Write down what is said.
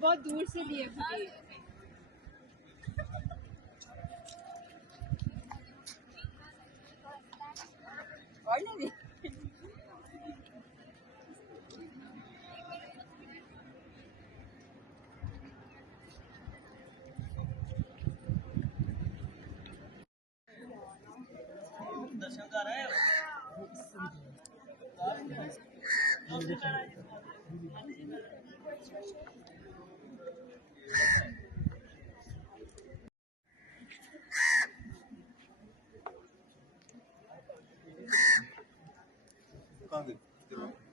बहुत दूर से लिए मुझे। और नहीं दर्शन कर रहे हैं। कहाँ गई?